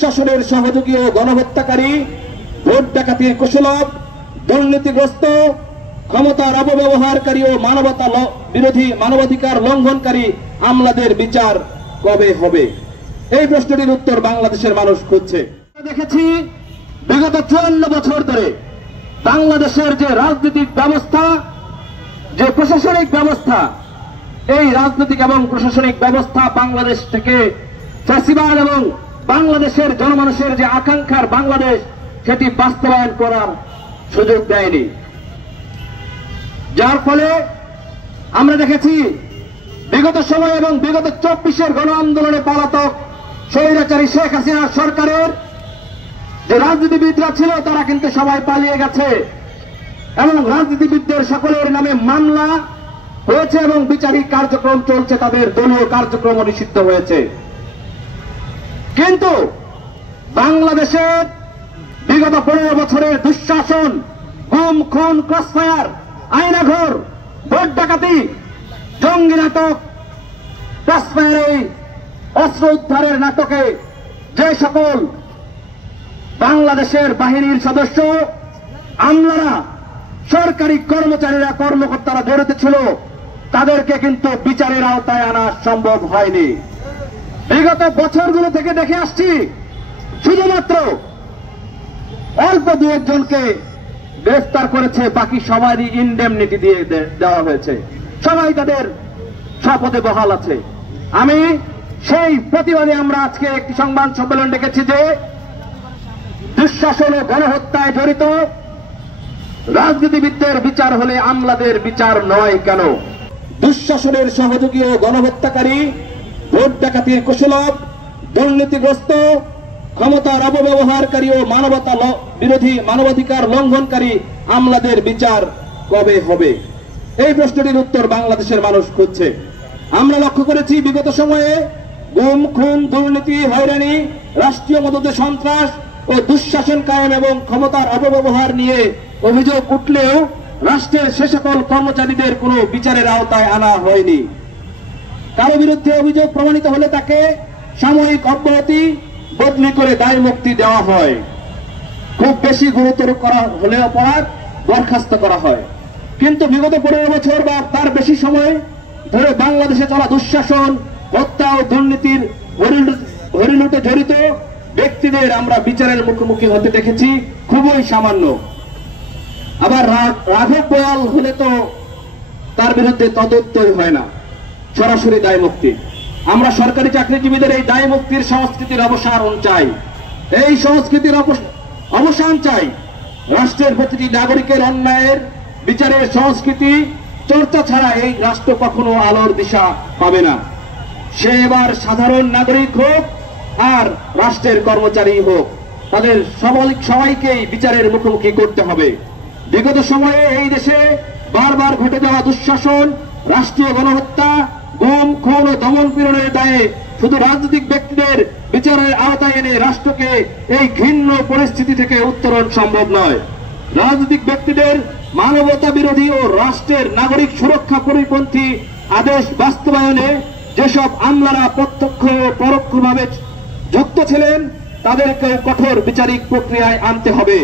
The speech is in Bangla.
দুঃশাসনের সহযোগী ও গণহত্যাকারী, ভোট ডাকাতির কুশলভ, দুর্নীতিগ্রস্ত, ক্ষমতার অপব্যবহারকারী ও মানবাধিকার লঙ্ঘনকারী আমলাদের বিচার কবে হবে? এই প্রশ্নটির উত্তর বাংলাদেশের মানুষ খুঁজছে। দেখেছি বিগত 54 বছর ধরে বাংলাদেশের যে রাজনৈতিক ব্যবস্থা, যে প্রশাসনিক ব্যবস্থা, এই রাজনৈতিক এবং প্রশাসনিক ব্যবস্থা বাংলাদেশ থেকে ফ্যাসিবাদ এবং বাংলাদেশের জনমানুষের যে আকাঙ্ক্ষার বাংলাদেশ, সেটি বাস্তবায়ন করার সুযোগ দেয়নি। যার ফলে আমরা দেখেছি বিগত সময় এবং বিগত 24-এর গণ আন্দোলনে পলাতক স্বৈরাচারী শেখ হাসিনা সরকারের যে রাজনীতিবিদরা ছিল তারা কিন্তু সবাই পালিয়ে গেছে এবং রাজনীতিবিদদের সকলের নামে মামলা হয়েছে এবং বিচারিক কার্যক্রম চলছে, তাদের দলীয় কার্যক্রম নিষিদ্ধ হয়েছে। কিন্তু বাংলাদেশের বিগত 15 বছরের দুঃশাসন, গুম, খুন, ক্রসফায়ার, আয়নাঘর, ভোট ডাকাতি, জঙ্গি নাটক, ক্রসফায়ার, এই অস্ত্র উদ্ধারের নাটকে যে সকল বাংলাদেশের বাহিনীর সদস্য, আমলারা, সরকারি কর্মচারীরা, কর্মকর্তারা জড়িত ছিল, তাদেরকে কিন্তু বিচারের আওতায় আনা সম্ভব হয়নি। বিগত বছরগুলো থেকে দেখে আসছি শুধুমাত্র অল্প দু একজনকে গ্রেফতার করেছে, বাকি সবারই ইনডেমনিটি দিয়ে দেওয়া হয়েছে, সবাই তাদের শপথে বহাল আছে। আমি সেই প্রতিবাদে আমরা আজকে একটি সংবাদ সম্মেলন ডেকেছি যে দুঃশাসন ও গণহত্যায় জড়িত রাজনীতিবিদদের বিচার হলে আমলাদের বিচার নয় কেন? দুঃশাসনের সহযোগী ও গণহত্যাকারী, ভোট ডাকাতির কুশলভ, দুর্নীতিগ্রস্ত, ক্ষমতার অপব্যবহারকারী ও মানবাধিকার লঙ্ঘনকারী আমলাদের বিচার কবে হবে? এই প্রশ্নটির উত্তর বাংলাদেশের মানুষ খুঁজছে। আমরা লক্ষ্য করেছি বিগত সময়ে গুম, খুন, দুর্নীতি, হয়রানি, রাষ্ট্রীয় মদতে সন্ত্রাস ও দুঃশাসন কায়েম এবং ক্ষমতার অপব্যবহার নিয়ে অভিযোগ উঠলেও রাষ্ট্রের সে সকল কর্মচারীদের কোনো বিচারের আওতায় আনা হয়নি। কারো বিরুদ্ধে অভিযোগ প্রমাণিত হলে তাকে সাময়িক অব্যাহতি, বদলি করে দায় মুক্তি দেওয়া হয়। খুব বেশি গুরুতর করা হলে অপরাধ বরখাস্ত করা হয়। কিন্তু বিগত 15 বছর বা তার বেশি সময় ধরে বাংলাদেশে চলা দুঃশাসন, হত্যা ও দুর্নীতির হরিলুটে জড়িত ব্যক্তিদের আমরা বিচারের মুখোমুখি হতে দেখেছি খুবই সামান্য। আবার রাঘব বোয়াল হলে তো তার বিরুদ্ধে তদন্তই হয় না, সরাসরি দায় মুক্তি। আমরা সরকারি চাকরিজীবীদের এই দায় মুক্তির সংস্কৃতির অবসান চাই, এই সংস্কৃতির অবসান চাই। রাষ্ট্রের প্রতিটি নাগরিকের অন্যায়ের বিচারের সংস্কৃতি চর্চা ছাড়া এই রাষ্ট্র কখনো আলোর দিশা পাবে না। সে এবার সাধারণ নাগরিক হোক আর রাষ্ট্রের কর্মচারী হোক, তাদের সবাইকেই বিচারের মুখোমুখি করতে হবে। বিগত সময়ে এই দেশে বারবার ঘটে যাওয়া দুঃশাসন, রাষ্ট্রীয় গণহত্যা, গুম, খুন ও দমন পীড়নের দায়ে শুধু রাজনৈতিক ব্যক্তিদের বিচারের আওতায় এনে রাষ্ট্রকে এই ঘৃণ্য পরিস্থিতি থেকে উত্তরণ সম্ভব নয়। রাজনৈতিক ব্যক্তিদের মানবতা বিরোধী ও রাষ্ট্রের নাগরিক সুরক্ষা পরিপন্থী আদেশ বাস্তবায়নে যেসব আমলারা প্রত্যক্ষ ও পরোক্ষভাবে যুক্ত ছিলেন তাদেরকে কঠোর বিচারিক প্রক্রিয়ায় আনতে হবে।